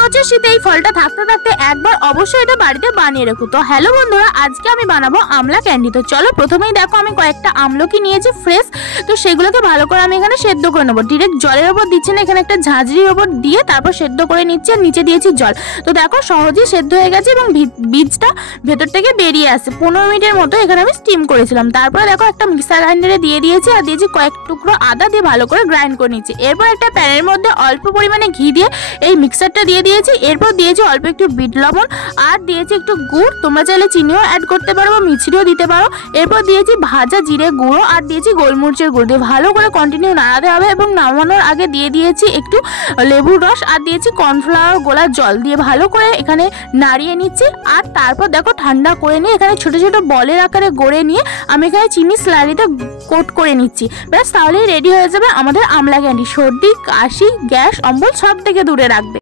বছর শীতে এই ফলটা থাকতে থাকতে একবার অবশ্যই এটা বাড়িতে বানিয়ে রেখো। তো হ্যালো বন্ধুরা, আজকে আমি বানাবো আমলা ক্যান্ডি। তো চলো প্রথমেই দেখো আমি কয়েকটা আমলকি নিয়েছি ফ্রেশ। তো সেগুলোকে ভালো করে আমি এখানে সেদ্ধ করে নেবো। ডিরেক্ট জলের ওপর দিচ্ছি না, এখানে একটা ঝাঁঝরির ওপর দিয়ে তারপর সেদ্ধ করে নিচ্ছি। আর নিচে দিয়েছি জল। তো দেখো সহজেই সেদ্ধ হয়ে গেছে এবং বীজটা ভেতর থেকে বেরিয়ে আসে। 15 মিনিটের মতো এখানে আমি স্টিম করেছিলাম। তারপরে দেখো একটা মিক্সার গ্রাইন্ডারে দিয়ে দিয়েছি আর দিয়েছি কয়েক টুকরো আদা, দিয়ে ভালো করে গ্রাইন্ড করে নিচ্ছি। এরপর একটা প্যানের মধ্যে অল্প পরিমাণে ঘি দিয়ে এই মিক্সারটা দিয়ে দিয়েছি। এরপর দিয়েছি অল্প একটু বিট লবণ আর দিয়েছি একটু গুড়, তোমরা চাইলে চিনিও অ্যাড করতে পারো বা মিছরিও দিতে পারো। এরপর দিয়েছি ভাজা জিরে গুঁড়ো আর দিয়েছি গোলমরিচের গুঁড়ো, দিয়ে ভালো করে কন্টিনিউ নাড়াতে হবে। এবং নামানোর আগে দিয়ে দিয়েছি একটু লেবুর রস আর দিয়েছি কর্নফ্লাওয়ার গোলা জল, দিয়ে ভালো করে এখানে নাড়িয়ে নিচ্ছি। আর তারপর দেখো ঠান্ডা করে নিয়ে এখানে ছোট ছোট বলের আকারে গড়ে নিয়ে আমি এখানে চিনি স্লারিতে কোট করে নিচ্ছি। ব্যাস তাহলেই রেডি হয়ে যাবে আমাদের আমলা ক্যান্ডি। সর্দি, কাশি, গ্যাস, অম্বল সব থেকে দূরে রাখবে।